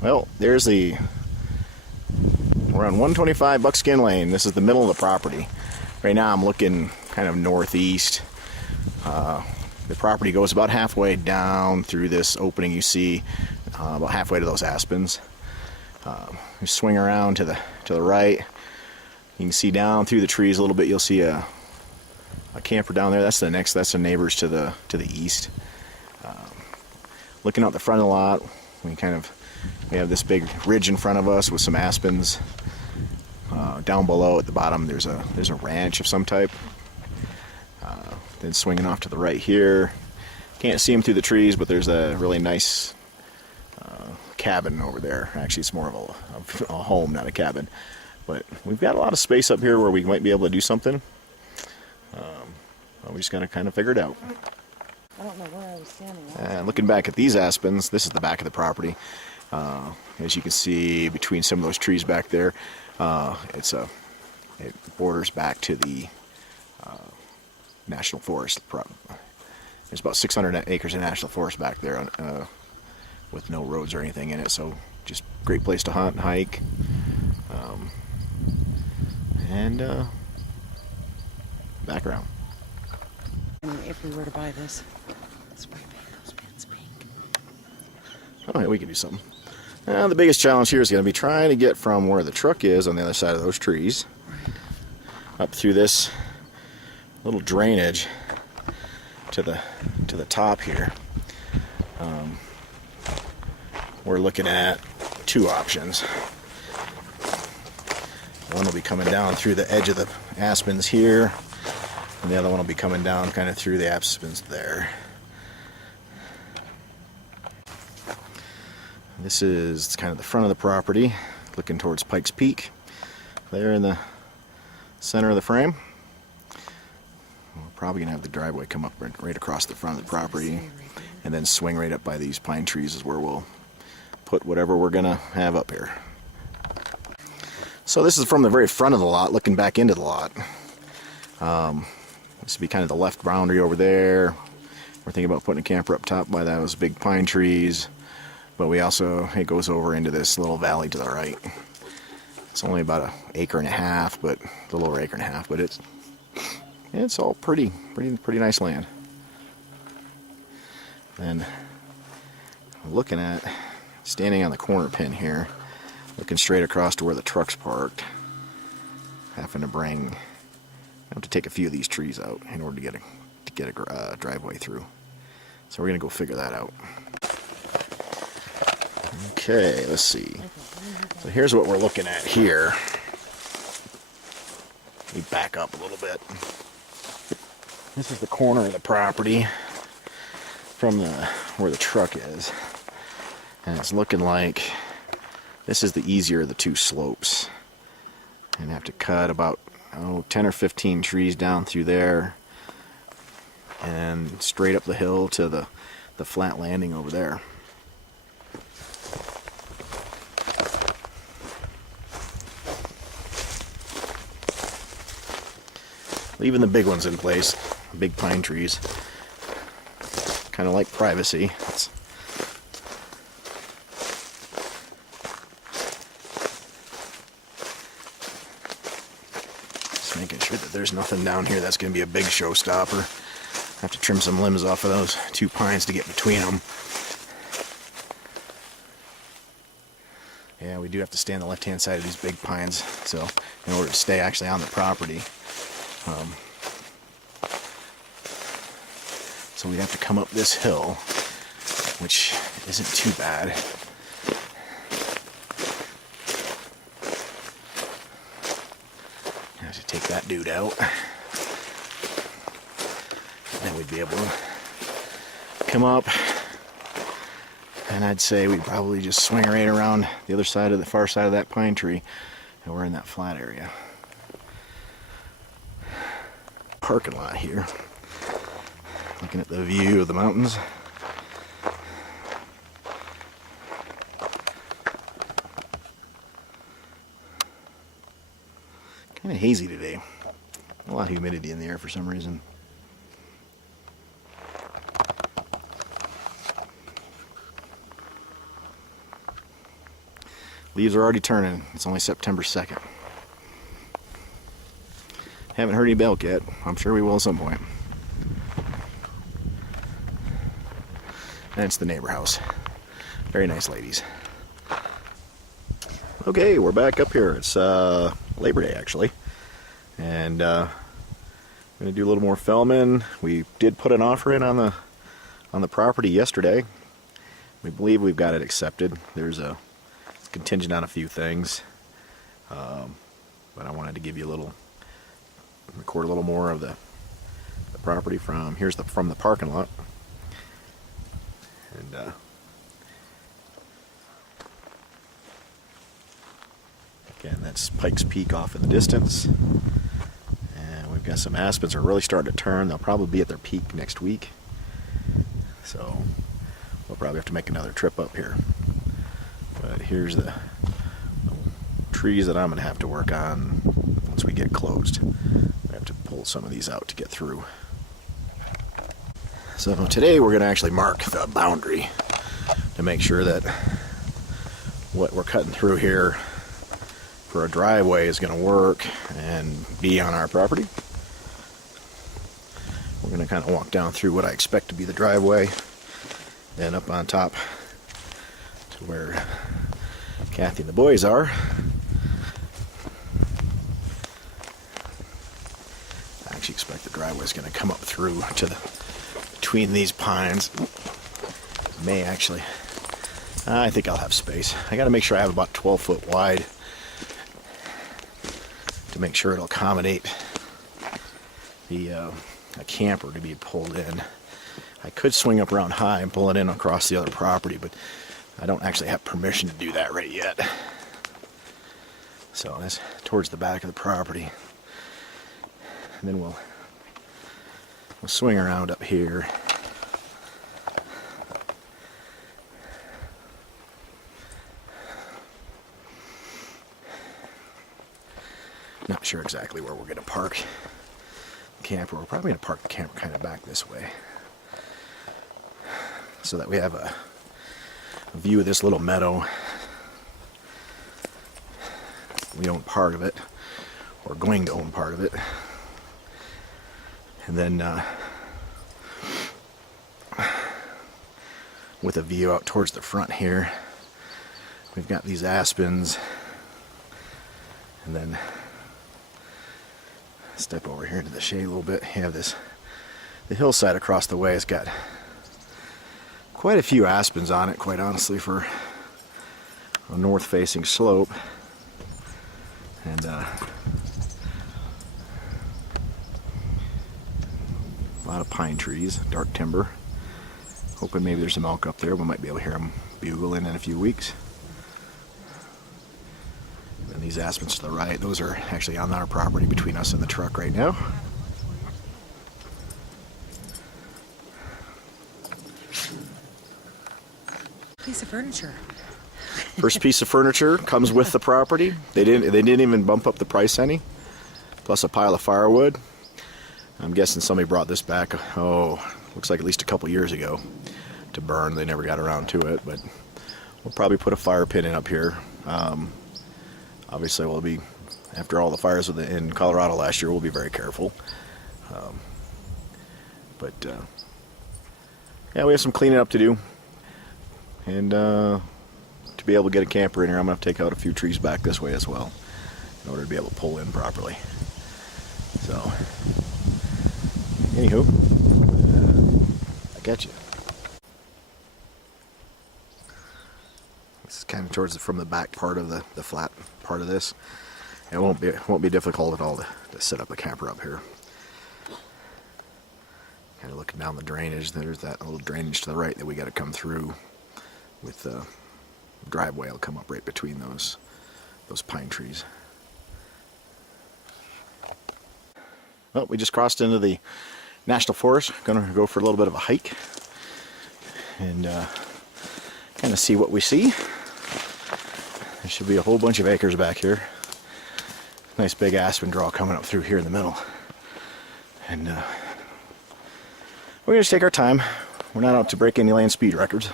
Well, there's the, we're on 125 Buckskin Lane. This is the middle of the property. Right now I'm looking kind of northeast. The property goes about halfway down through this opening you see, about halfway to those aspens. You swing around to the right. You can see down through the trees a little bit. You'll see a camper down there. That's the neighbors to the east. Looking out the front of the lot, we have this big ridge in front of us with some aspens. Down below at the bottom there's a ranch of some type. Then swinging off to the right here, can't see them through the trees, but there's a really nice cabin over there. Actually, it's more of a home, not a cabin. But we've got a lot of space up here where we might be able to do something. We just got to kind of figure it out. I don't know where I was standing. And looking back at these aspens, this is the back of the property. As you can see between some of those trees back there, it borders back to the national forest. There's about 600 acres of national forest back there with no roads or anything in it, so just great place to hunt and hike. Background. If we were to buy this, spray paint those pins pink. Oh yeah, we can do something. The biggest challenge here is going to be trying to get from where the truck is on the other side of those trees up through this little drainage to the top here. We're looking at two options. One will be coming down through the edge of the aspens here, and the other one will be coming down kind of through the aspens there. This is kind of the front of the property, looking towards Pikes Peak. There in the center of the frame. We're probably going to have the driveway come up right across the front of the property, and then swing right up by these pine trees is where we'll put whatever we're going to have up here. So this is from the very front of the lot, looking back into the lot. This would be kind of the left boundary over there. We're thinking about putting a camper up top by those big pine trees. But it goes over into this little valley to the right. It's only about an acre and a half, but a little over an acre and a half, but it's all pretty nice land. Then looking at, standing on the corner pin here, looking straight across to where the truck's parked, I have to take a few of these trees out in order to get a driveway through. So we're gonna go figure that out. Okay, let's see. So here's what we're looking at here. Let me back up a little bit. This is the corner of the property from where the truck is. And it's looking like this is the easier of the two slopes. And I have to cut about 10 or 15 trees down through there and straight up the hill to the flat landing over there. Leaving the big ones in place, big pine trees. Kind of like privacy. Just making sure that there's nothing down here that's going to be a big showstopper. I have to trim some limbs off of those two pines to get between them. Yeah, we do have to stay on the left-hand side of these big pines, so in order to stay actually on the property. So we'd have to come up this hill, which isn't too bad. I have to take that dude out. Then we'd be able to come up, and I'd say we'd probably just swing right around the other side of the far side of that pine tree, and we're in that flat area. Parking lot here. Looking at the view of the mountains. Kind of hazy today. A lot of humidity in the air for some reason. Leaves are already turning. It's only September 2nd. Haven't heard any belk yet. I'm sure we will at some point. And it's the neighbor house. Very nice ladies. Okay, we're back up here. It's Labor Day actually. And I'm gonna do a little more filming. We did put an offer in on the property yesterday. We believe we've got it accepted. It's contingent on a few things. But I wanted to give you record a little more of the property from the parking lot. And again, that's Pikes Peak off in the distance. And we've got some aspens are really starting to turn. They'll probably be at their peak next week. So we'll probably have to make another trip up here. But here's the trees that I'm going to have to work on once we get closed. I have to pull some of these out to get through. So today we're going to actually mark the boundary to make sure that what we're cutting through here for a driveway is going to work and be on our property. We're going to kind of walk down through what I expect to be the driveway, then up on top to where Kathy and the boys are. I actually expect the driveway is going to come up through between these pines. May actually. I think I'll have space. I got to make sure I have about 12 foot wide to make sure it'll accommodate a camper to be pulled in. I could swing up around high and pull it in across the other property, but I don't actually have permission to do that right yet. So that's towards the back of the property. And then we'll swing around up here. Not sure exactly where we're going to park the camper. We're probably going to park the camper kind of back this way, so that we have a view of this little meadow. We own part of it, or going to own part of it. And then with a view out towards the front here, we've got these aspens. And then step over here into the shade a little bit. You have the hillside across the way has got quite a few aspens on it, quite honestly, for a north-facing slope. And a lot of pine trees, dark timber. Hoping maybe there's some elk up there. We might be able to hear them bugling in a few weeks. And these aspens to the right, those are actually on our property between us and the truck right now. Piece of furniture. First piece of furniture comes with the property. They didn't even bump up the price any. Plus a pile of firewood. I'm guessing somebody brought this back, looks like at least a couple years ago to burn. They never got around to it, but we'll probably put a fire pit in up here. Obviously, we'll be, after all the fires in Colorado last year, we'll be very careful. Yeah, we have some cleaning up to do. And to be able to get a camper in here, I'm going to have to take out a few trees back this way as well in order to be able to pull in properly. So, anywho, I got you. This is kind of towards from the back part of the flat part of this. It won't be difficult at all to set up a camper up here. Kind of looking down the drainage, there's that little drainage to the right that we got to come through with the driveway. Will come up right between those pine trees. Well, we just crossed into the National Forest. Gonna go for a little bit of a hike and kind of see what we see. There should be a whole bunch of acres back here. Nice big aspen draw coming up through here in the middle. And we're gonna just take our time. We're not out to break any land speed records.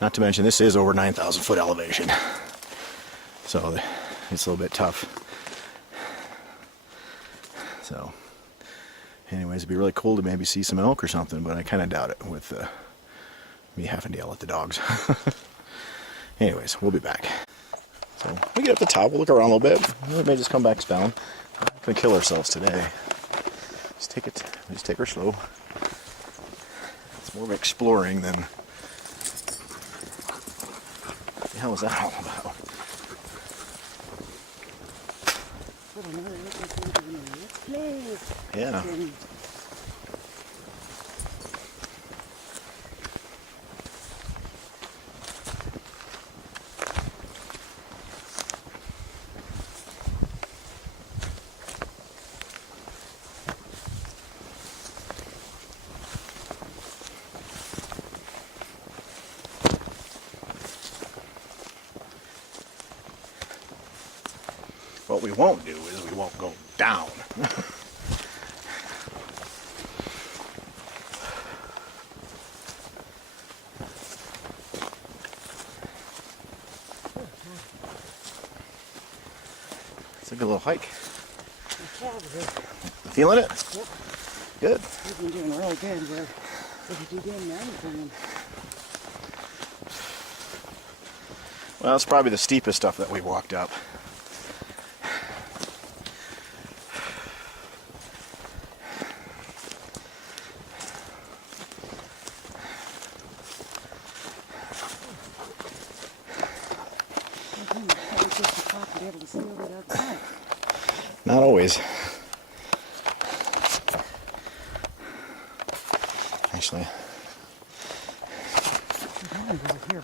Not to mention this is over 9,000 foot elevation. So it's a little bit tough. So anyways, it'd be really cool to maybe see some elk or something, but I kind of doubt it with me having to yell at the dogs. Anyways, we'll be back. So we get up the top, we'll look around a little bit. We may just come back spelling. We're not gonna kill ourselves today. Just take her slow. It's more of exploring than what the hell is that all about? Yeah. What we won't do is we won't go down. It's a good little hike. Feeling it? Yep. Good. You've been doing really good. Where if you do damn anything. Well, it's probably the steepest stuff that we walked up. Not always. Actually. Here.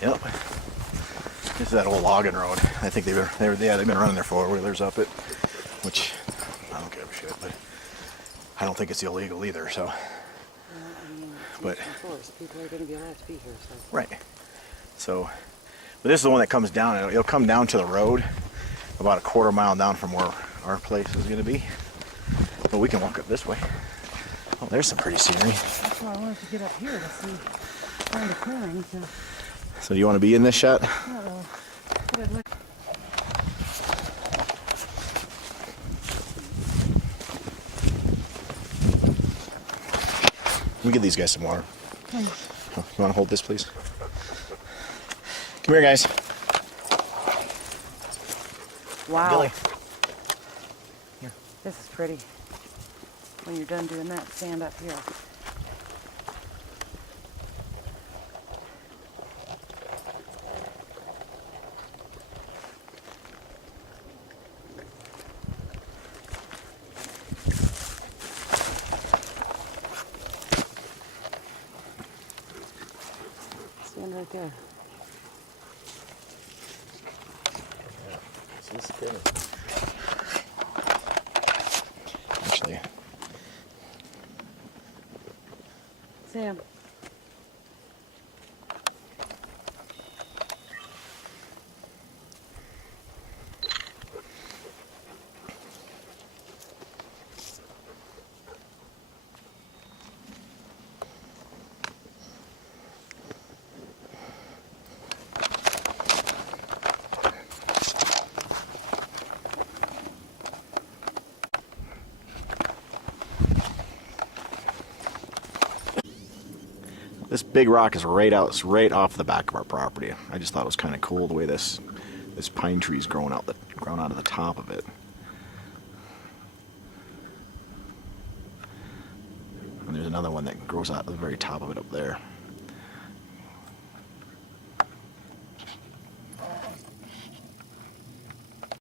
Yep. This is that old logging road. I think they've been running their four-wheelers up it, which I don't give a shit, but I don't think it's illegal either. So, but of course, people are going to be allowed to be here. So. Right. So, but this is the one that comes down. It'll come down to the road, about a quarter mile down from where our place is going to be. But we can walk up this way. Oh, there's some pretty scenery. That's why I wanted to get up here to see, find a clearing. So you want to be in this shot? Uh-oh. Let me give these guys some water. Oh, you want to hold this, please? Come here, guys. Wow. Billy. Here. This is pretty. When you're done doing that, stand up here. Stand right there. Actually, Sam. this big rock is right off the back of our property. I just thought it was kind of cool the way this pine tree's grown out of the top of it. And there's another one that grows out of the very top of it up there.